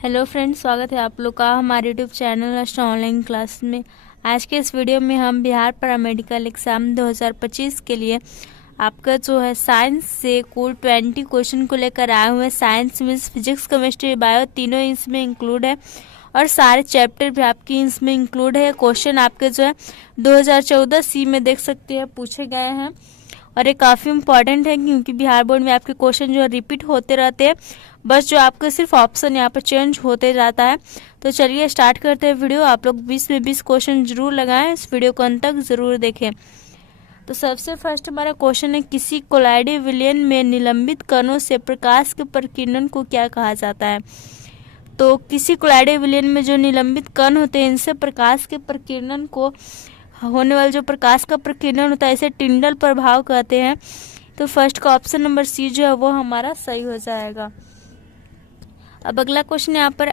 Hello friends, स्वागत है आप लोग का हमारे YouTube channel astro online class में। आज के इस वीडियो में हम बिहार पैरामेडिकल एग्ज़ाम 2025 के लिए आपका जो है साइंस से कुल 20 क्वेश्चन को लेकर आए हुए हैं। Science means physics, chemistry, bio तीनों इसमें इंक्लूड है और सारे चैप्टर भी आपकी इसमें इंक्लूड है। क्वेश्चन आपके जो है 2014 सी में देख सकते हैं पूछे गए हैं और ये काफ़ी इम्पॉर्टेंट है क्योंकि बिहार बोर्ड में आपके क्वेश्चन जो है रिपीट होते रहते हैं, बस जो आपका सिर्फ ऑप्शन यहाँ पर चेंज होते जाता है। तो चलिए स्टार्ट करते हैं वीडियो। आप लोग 20 में 20 क्वेश्चन जरूर लगाएं, इस वीडियो को अंत तक जरूर देखें। तो सबसे फर्स्ट हमारा क्वेश्चन है, किसी कोलाइडी विलयन में निलंबित कणों से प्रकाश के प्रकीर्णन को क्या कहा जाता है। तो किसी कोलाइडी विलयन में जो निलंबित कण होते हैं इनसे प्रकाश के प्रकीर्णन को होने वाला जो प्रकाश का प्रकीर्णन होता है इसे टिंडल प्रभाव कहते हैं। तो फर्स्ट का ऑप्शन नंबर सी जो है वो हमारा सही हो जाएगा। अब अगला क्वेश्चन यहाँ पर,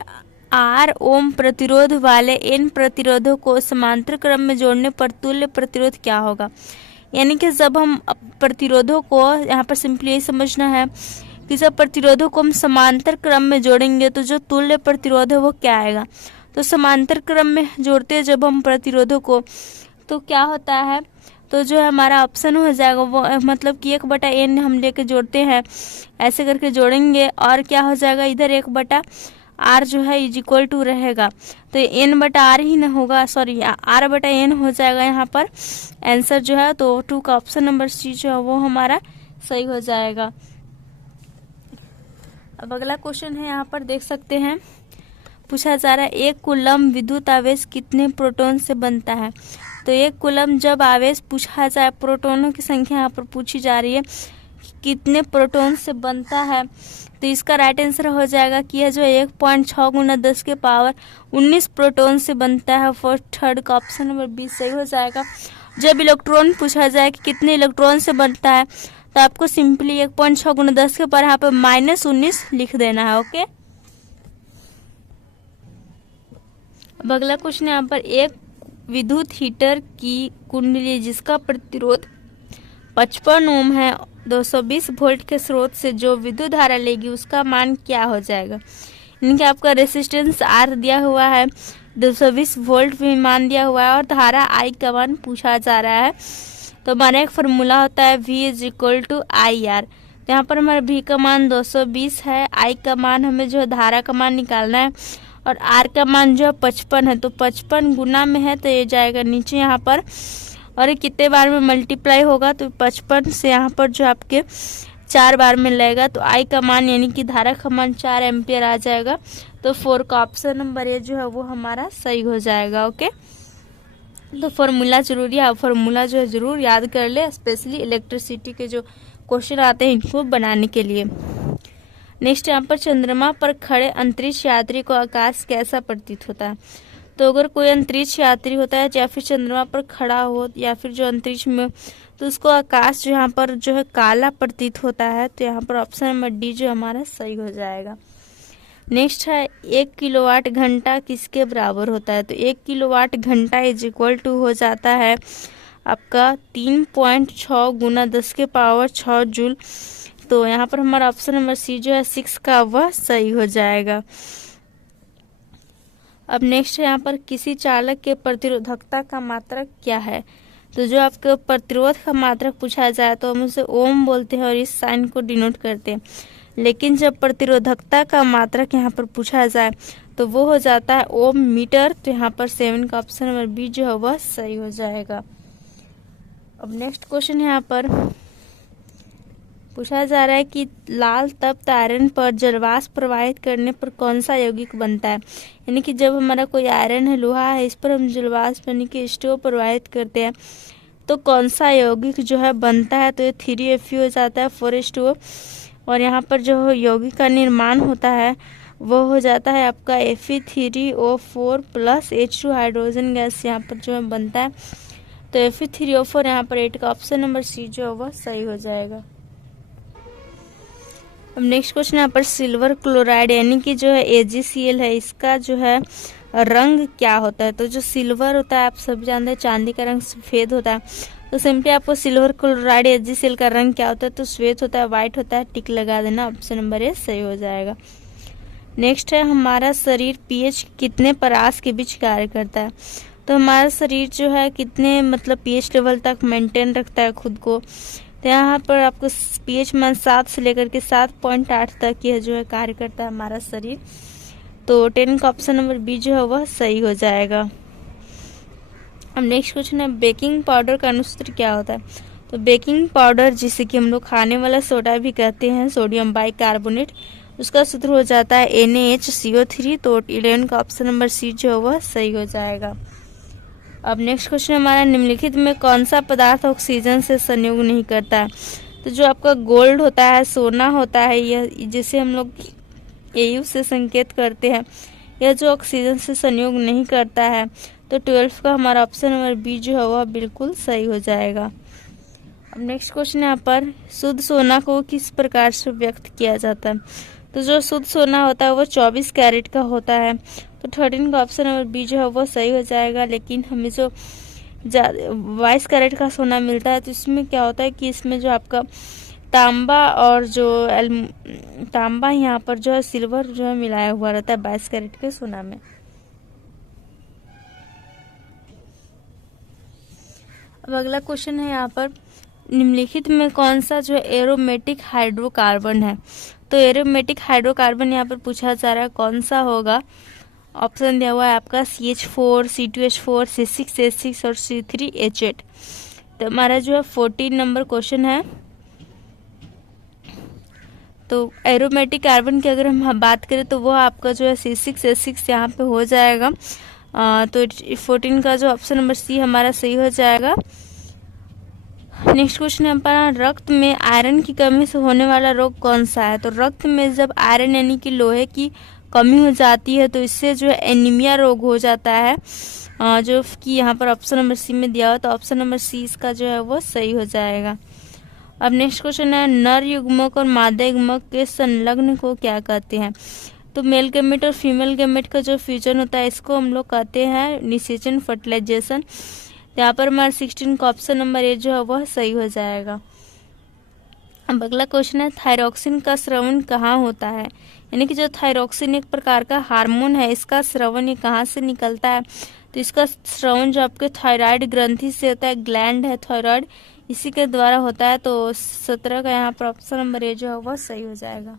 आर ओम प्रतिरोध वाले इन प्रतिरोधों को समांतर क्रम में जोड़ने पर तुल्य प्रतिरोध क्या होगा। यानी कि जब हम प्रतिरोधों को यहाँ पर सिंपली यही समझना है कि जब प्रतिरोधों को हम समांतर क्रम में जोड़ेंगे तो जो तुल्य प्रतिरोध है वो क्या आएगा। तो समांतर क्रम में जोड़ते हैं जब हम प्रतिरोधों को तो क्या होता है, तो जो हमारा ऑप्शन हो जाएगा वो मतलब कि 1/n हम लेके जोड़ते हैं, ऐसे करके जोड़ेंगे और क्या हो जाएगा इधर 1/r जो है इज इक्वल टू रहेगा। तो n/r ही ना होगा, सॉरी r/n हो जाएगा यहाँ पर आंसर जो है। तो 2 का ऑप्शन नंबर सी जो है वो हमारा सही हो जाएगा। अब अगला क्वेश्चन है यहाँ पर देख सकते हैं, पूछा जा रहा है एक कूलम विद्युत आवेश कितने प्रोटॉन से बनता है। तो एक कूलम जब आवेश पूछा जाए, प्रोटॉनों की संख्या यहाँ पर पूछी जा रही है कितने प्रोटॉन से बनता है, तो इसका राइट आंसर हो जाएगा कि यह जो 1.6 × 10 के पावर 19 प्रोटॉन से बनता है। फर्स्ट थर्ड का ऑप्शन नंबर बी सही हो जाएगा। जब इलेक्ट्रॉन पूछा जाए कि कितने इलेक्ट्रॉन से बनता है तो आपको सिंपली 1.6 × 10 के पावर यहाँ पर -19 लिख देना है। ओके। अब अगला क्वेश्चन यहाँ पर, एक विद्युत हीटर की कुंडली जिसका प्रतिरोध 55 ओम है 220 वोल्ट के स्रोत से जो विद्युत धारा लेगी उसका मान क्या हो जाएगा। इनके आपका रेसिस्टेंस आर दिया हुआ है, 220 वोल्ट भी मान दिया हुआ है और धारा आई का मान पूछा जा रहा है। तो हमारा एक फार्मूला होता है V = IR। तो यहाँ पर हमारा V का मान 220 है, I का मान हमें जो धारा का मान निकालना है और R का मान जो है 55 है। तो 55 गुना में है तो ये जाएगा नीचे यहाँ पर और ये कितने बार में मल्टीप्लाई होगा, तो 55 से यहाँ पर जो आपके 4 बार में लगेगा। तो I का मान यानी कि धारा का मान 4 एम्पियर आ जाएगा। तो 4 का ऑप्शन नंबर ए जो है वो हमारा सही हो जाएगा। ओके। तो फार्मूला जरूरी है, फार्मूला जो है जरूर याद कर ले, स्पेशली इलेक्ट्रिसिटी के जो क्वेश्चन आते हैं इनको बनाने के लिए। नेक्स्ट यहाँ पर, चंद्रमा पर खड़े अंतरिक्ष यात्री को आकाश कैसा प्रतीत होता है। तो अगर कोई अंतरिक्ष यात्री होता है या फिर चंद्रमा पर खड़ा हो या फिर जो अंतरिक्ष में, तो उसको आकाश जो यहाँ पर जो है काला प्रतीत होता है। तो यहाँ पर ऑप्शन नंबर डी जो हमारा सही हो जाएगा। नेक्स्ट है, 1 किलोवाट घंटा किसके बराबर होता है। तो 1 किलोवाट घंटा इज इक्वल टू हो जाता है आपका 3.6 × 10 के पावर 6 जूल। तो यहाँ पर हमारा ऑप्शन नंबर सी जो है 6 का वह सही हो जाएगा। अब नेक्स्ट है यहाँ पर, किसी चालक के प्रतिरोधकता का मात्रक क्या है। तो जो आपके प्रतिरोध का मात्रक पूछा जाए तो हम उसे ओम बोलते हैं और इस साइन को डिनोट करते हैं, लेकिन जब प्रतिरोधकता का मात्रक यहाँ पर पूछा जाए तो वो हो जाता है ओम मीटर। तो यहाँ पर 7 का ऑप्शन नंबर बी जो है वह सही हो जाएगा। अब नेक्स्ट क्वेश्चन यहाँ पर पूछा जा रहा है कि लाल तप्त आयरन पर जलवाष्प प्रवाहित करने पर कौन सा यौगिक बनता है। यानी कि जब हमारा कोई आयरन है, लोहा है, इस पर हम जलवाष्प यानी कि स्टोव प्रवाहित करते हैं तो कौन सा यौगिक जो है बनता है। तो ये 3Fe हो जाता है 4H2O और यहाँ पर जो यौगिक का निर्माण होता है वो हो जाता है आपका Fe3O4 + H2 हाइड्रोजन गैस यहाँ पर जो है बनता है। तो Fe3O4 यहाँ पर 8 का ऑप्शन नंबर सी जो है वह सही हो जाएगा। अब नेक्स्ट क्वेश्चन यहाँ पर, सिल्वर क्लोराइड यानी कि जो है AgCl है, इसका जो है रंग क्या होता है। तो जो सिल्वर होता है आप सब जानते हैं चांदी का रंग सफ़ेद होता है। तो सिंपली आपको सिल्वर क्लोराइड AgCl का रंग क्या होता है, तो श्वेत होता है, वाइट होता है, टिक लगा देना, ऑप्शन नंबर ए सही हो जाएगा। नेक्स्ट है हमारा शरीर पीएच कितने परास के बीच कार्य करता है। तो हमारा शरीर जो है कितने मतलब पीएच लेवल तक मेंटेन रखता है खुद को। तो यहाँ पर आपको पीएच मान 7 से लेकर के 7.8 तक यह जो है कार्य करता है हमारा शरीर। तो 10 का ऑप्शन नंबर बी जो है वह सही हो जाएगा। अब नेक्स्ट क्वेश्चन है बेकिंग पाउडर का अनुसूत्र क्या होता है। तो बेकिंग पाउडर जिसे कि हम लोग खाने वाला सोडा भी कहते हैं, सोडियम बाइकार्बोनेट, उसका सूत्र हो जाता है NaHCO3। तो 11 का ऑप्शन नंबर सी जो है वह सही हो जाएगा। अब नेक्स्ट क्वेश्चन हमारा निम्नलिखित में कौन सा पदार्थ ऑक्सीजन से संयोग नहीं करता है। तो जो आपका गोल्ड होता है, सोना होता है, यह जिसे हम लोग AU से संकेत करते हैं, यह जो ऑक्सीजन से संयोग नहीं करता है। तो 12 का हमारा ऑप्शन नंबर बी जो है वह बिल्कुल सही हो जाएगा। अब नेक्स्ट क्वेश्चन यहाँ पर शुद्ध सोना को किस प्रकार से व्यक्त किया जाता है। तो जो शुद्ध सोना होता है वो 24 कैरेट का होता है। तो 13 का ऑप्शन नंबर बी जो है वो सही हो जाएगा। लेकिन हमें जो 22 कैरेट का सोना मिलता है तो इसमें क्या होता है कि इसमें जो आपका तांबा और जो तांबा यहाँ पर जो है सिल्वर जो है मिलाया हुआ रहता है 22 कैरेट के सोना में। अब अगला क्वेश्चन है यहाँ पर निम्नलिखित में कौन सा जो एरोमेटिक हाइड्रोकार्बन है। तो एरोमेटिक हाइड्रोकार्बन यहाँ पर पूछा जा रहा है कौन सा होगा। ऑप्शन दिया हुआ है आपका CH4, C2H4, C6H6 और C3H8। तो हमारा जो है 14 नंबर क्वेश्चन है। तो एरोमेटिक कार्बन की अगर हम बात करें तो वो आपका जो है C6H6 यहाँ पे हो जाएगा। तो 14 का जो ऑप्शन नंबर सी हमारा सही हो जाएगा। नेक्स्ट क्वेश्चन है हमारा रक्त में आयरन की कमी से होने वाला रोग कौन सा है। तो रक्त में जब आयरन यानी कि लोहे की कमी हो जाती है तो इससे जो है एनीमिया रोग हो जाता है, जो कि यहाँ पर ऑप्शन नंबर सी में दिया हुआ। तो ऑप्शन नंबर सी इसका जो है वो सही हो जाएगा। अब नेक्स्ट क्वेश्चन है नर युग्मक और मादा युग्मक के संलग्न को क्या कहते हैं। तो मेल गैमेट और फीमेल गैमेट का जो फ्यूजन होता है इसको हम लोग कहते हैं निषेचन, फर्टिलाइजेशन। यहाँ पर हमारा 16 का ऑप्शन नंबर ए जो है वह सही हो जाएगा। अब अगला क्वेश्चन है थायरॉक्सिन का स्रवण कहाँ होता है। यानी कि जो थायरॉक्सिन एक प्रकार का हार्मोन है, इसका स्रवण ये कहाँ से निकलता है। तो इसका स्रवण जो आपके थायराइड ग्रंथि से होता है, ग्लैंड है थायराइड, इसी के द्वारा होता है। तो 17 का यहाँ पर ऑप्शन नंबर ए जो है वह सही हो जाएगा।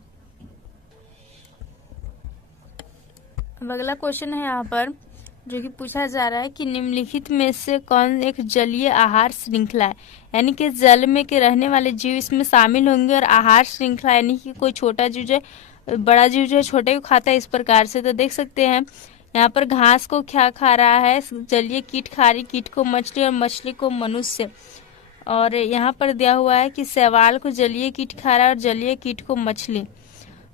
अब अगला क्वेश्चन है यहाँ पर जो कि पूछा जा रहा है कि निम्नलिखित में से कौन एक जलीय आहार श्रृंखला है। यानी कि जल में के रहने वाले जीव इसमें शामिल होंगे और आहार श्रृंखला यानी कि कोई छोटा जीव जो बड़ा जीव जो है छोटे को खाता है, इस प्रकार से। तो देख सकते हैं यहाँ पर घास को क्या खा रहा है, जलीय कीट खा रही, कीट को मछली और मछली को मनुष्य। और यहाँ पर दिया हुआ है कि शैवाल को जलीय कीट खा रहा है और जलीय कीट को मछली।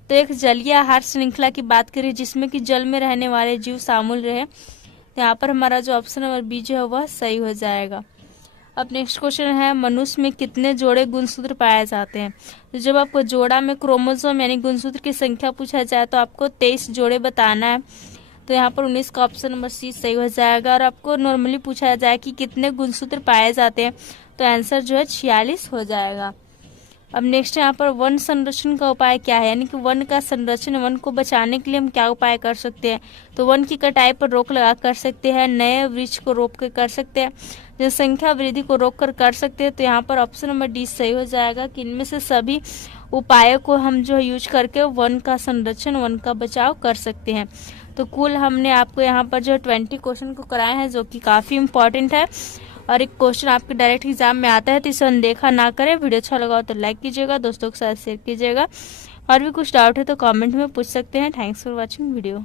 तो एक जलीय आहार श्रृंखला की बात करें जिसमें कि जल में रहने वाले जीव शामिल रहे। तो यहाँ पर हमारा जो ऑप्शन नंबर बी जो है वह सही हो जाएगा। अब नेक्स्ट क्वेश्चन है मनुष्य में कितने जोड़े गुणसूत्र पाए जाते हैं। तो जब आपको जोड़ा में क्रोमोसोम यानी गुणसूत्र की संख्या पूछा जाए तो आपको 23 जोड़े बताना है। तो यहाँ पर 19 का ऑप्शन नंबर सी सही हो जाएगा। और आपको नॉर्मली पूछा जाए कि कितने गुणसूत्र पाए जाते हैं तो आंसर जो है 46 हो जाएगा। अब नेक्स्ट यहाँ पर वन संरक्षण का उपाय क्या है। यानी कि वन का संरक्षण, वन को बचाने के लिए हम क्या उपाय कर सकते हैं। तो वन की कटाई पर रोक लगा कर सकते हैं, नए वृक्ष को रोप कर कर सकते हैं, जनसंख्या वृद्धि को रोक कर सकते हैं। तो यहाँ पर ऑप्शन नंबर डी सही हो जाएगा कि इनमें से सभी उपायों को हम जो यूज करके वन का संरक्षण, वन का बचाव कर सकते हैं। तो कुल हमने आपको यहाँ पर जो 20 क्वेश्चन को कराए हैं जो कि काफ़ी इंपॉर्टेंट है। और एक क्वेश्चन आपके डायरेक्ट एग्जाम में आता है तो इसे अनदेखा ना करें। वीडियो अच्छा लगा हो तो लाइक कीजिएगा, दोस्तों के साथ शेयर कीजिएगा। और भी कुछ डाउट है तो कमेंट में पूछ सकते हैं। Thanks for watching video.